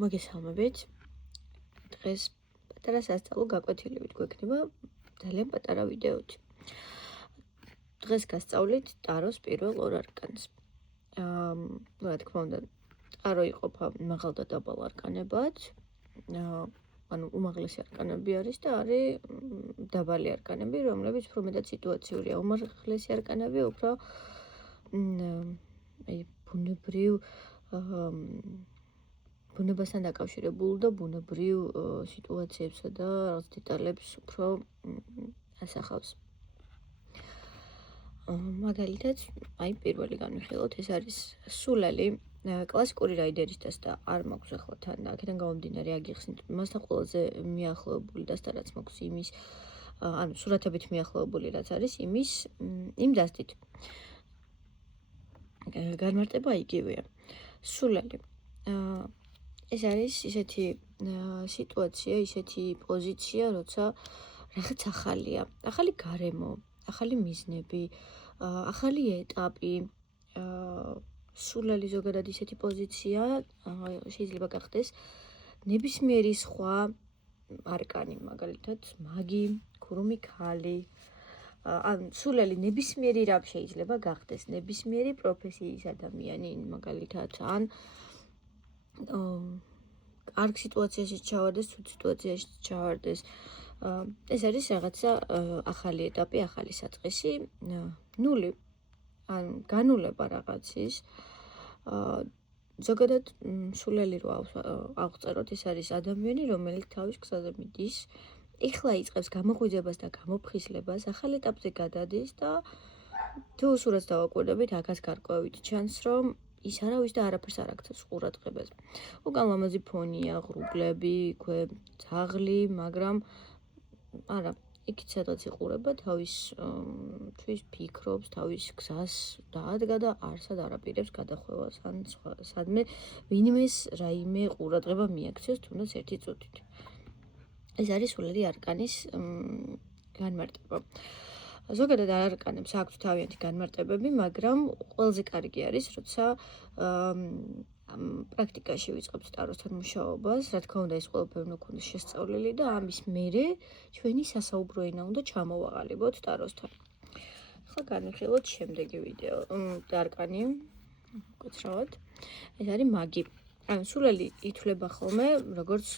მოგესალმებით. დღეს პატარა სასწავლო გაკვეთილებით გვექნება ძალიან პატარა ვიდეოთი. დღეს გასწავლით ტაროს პირველ ორ არკანს. რა თქმა უნდა, ტარო იყოფა მაღალ და დაბალ არკანებად. ანუ უმაღლესი არკანები არის და არის დაბალი არკანები, რომლებიც უფრო მეტად სიტუაციურია. უმაღლესი არკანები უფრო ბუნებრივ ბუნებასთან დაკავშირებული და ბუნებრივ სიტუაციებსა და რაღაც დეტალებს უფრო ასახავს. მაგალითად, პირველი განვიხილოთ, ეს არის სულელი. კლასიკური რაიდერის დასტა არ მაქვს ახლა თან და აქედან გამომდინარე აგიხსნით მასთან ყველაზე მიახლოებული დასტა რაც მაქვს იმის ანუ სურათებით მიახლოებული რაც არის იმ დასტით. განმარტება იგივეა. სულელი. ეს არის ისეთი სიტუაცია, ისეთი პოზიცია, როცა რაღაც ახალია, ახალი გარემო, ახალი მიზნები, ახალი ეტაპი. სულელი ზოგადად ისეთი პოზიცია, შეიძლება გახდეს ნებისმიერი სხვა არკანი, მაგალითად, მაგი, ქურუმი ქალი. სულელი ნებისმიერი რამ შეიძლება გახდეს, ნებისმიერი პროფესიის ადამიანი, მაგალითად, ან კარგ სიტუაციაში ჩავარდეს, ცუდ სიტუაციაში ჩავარდეს. ეს არის რაღაცა ახალი ეტაპი, ახალი საწყისი, ნული, ან განულება რაღაცის. ზოგადად სულელი რო ავწეროთ, ეს არის ადამიანი, რომელიც თავის გზაზე მიდის, ეხლა იწყებს გამოღვიძებას და გამოფხიზლებას, ახალ ეტაპზე გადადის და თუ სურათს დავაკვირდებით, აქაც გარკვევით ჩანს, რომ ის არავის და არაფერს არ აქცევს ყურადღებას. უკან ლამაზი ფონია, ღრუბლები, იქვე ძაღლი, მაგრამ არა, იქით სადღაც იყურება თვის ფიქრობს, თავის გზას დაადგა და არსად არაპირებს გადახვევას ან სადმე ვინმეს რაიმე ყურადღება მიაქცევს, თუნდაც ერთი წუთით. ეს არის სულელი არკანის განმარტება. ზოგადად არკანებს აქვთ თავიანთი განმარტებები, მაგრამ ყველაზე კარგი არის, როცა პრაქტიკაში ვიწყებთ ტაროსთან მუშაობას, რა თქმა უნდა, ეს ყველაფერი უნდა გქონდეს შესწავლილი და ამის მერე ჩვენი სასაუბრო ენა უნდა ჩამოვაყალიბოთ ტაროსთან. ახლა განვიხილოთ შემდეგი ვიდეო. არკანი, უკაცრავად. ეს არის მაგი. სულელი ითვლება ხოლმე როგორც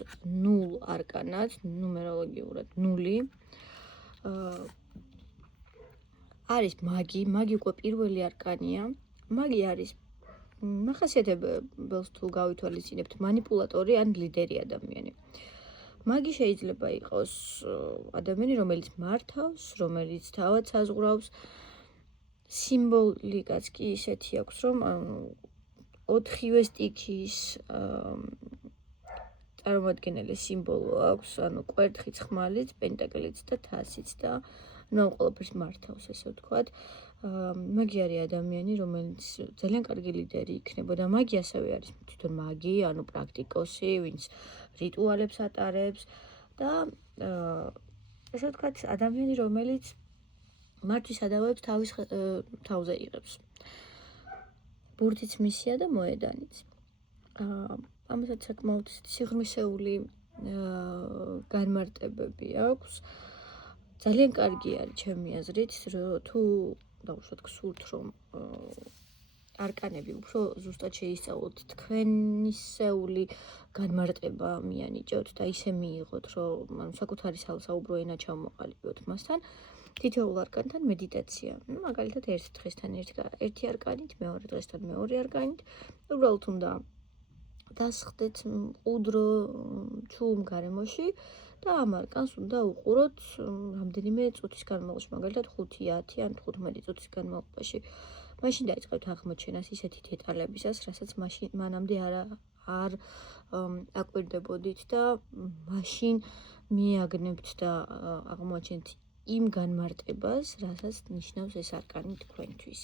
ნულ არკანად, ნუმეროლოგიურად ნული. არის მაგი უკვე პირველი არკანია. მაგი არის მახასიათებელს თუ გავითვალისწინებთ, მანიპულატორი ან ლიდერი ადამიანი. მაგი შეიძლება იყოს ადამიანი, რომელიც მართავს, რომელიც თავად საზღვრავს. სიმბოლიკაც კი ისეთი აქვს, რომ 4-ვე სტიქის წარმომადგენელი სიმბოლო აქვს, ანუ კვერთხიც, ხმალიც, პენტაკლიც და თასიც და ამ ყველაფერს მართავს, ესე ვთქვათ. მაგი არის ადამიანი, რომელიც ძალიან კარგი ლიდერი იქნებოდა. მაგი ასევე არის თვითონ მაგი, ანუ პრაქტიკოსი, ვინც რიტუალებს ატარებს და ესე ვთქვათ, ადამიანი, რომელიც მართვის სადავოებს თავის თავზე იღებს. ბურთიც მისია და მოედანიც. ამასაც საკმაოდ სიღრმისეული განმარტებები აქვს. ძალიან კარგი არის ჩემი აზრით, თუ დავუშვათ გსურთ, რომ არკანები უფრო ზუსტად შეისწავლოთ, თქვენისეული განმარტება მიანიჭოთ და ისე მიიღოთ, რომ საკუთარი საუბრო ენა ჩამოყალიბოთ მასთან. თითოეულ არკანთან მედიტაცია. მაგალითად, ერთ დღესთან ერთი არკანით, მეორე დღესთან მეორე არკანით. უბრალოდ უნდა დასხდეთ მყუდრო ჩუმ გარემოში და ამ არკანს უნდა უყუროთ რამდენიმე წუთის განმავლობაში, მაგალითად 5-10 ან 15 წუთის განმავლობაში. მაშინ დაიწყებთ აღმოჩენას ისეთი დეტალებისას, რასაც მანამდე არ აკვირდებოდით და მაშინ მიაგნებთ და აღმოაჩენთ იმ განმარტებას, რასაც ნიშნავს ეს არკანი თქვენთვის.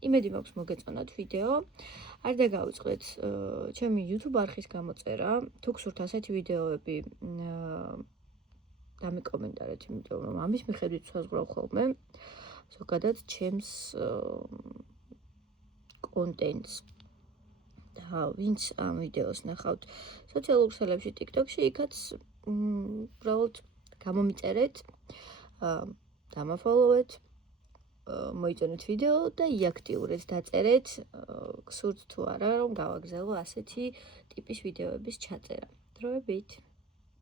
იმედი მაქვს მოგეწონათ ვიდეო. არ დაგავიწყდეთ ჩემი YouTube არხის გამოწერა. თუ გსურთ ასეთი ვიდეოები დამიკომენტარეთ, იმიტომ რომ ამის მიხედვით ვსაზღვრავ ხოლმე ზოგადად ჩემს კონტენტს. და ვინც ამ ვიდეოს ნახავთ სოციალურ ქსელებში, TikTok-ში, იქაც უბრალოდ გამომიწერეთ, დამაფოლოვეთ, მოიწონეთ ვიდეო და იაქტიურეთ, დაწერეთ, გსურთ თუ არა, რომ გავაგზავნო ასეთი ტიპის ვიდეოების ჩაწერა. დროებით.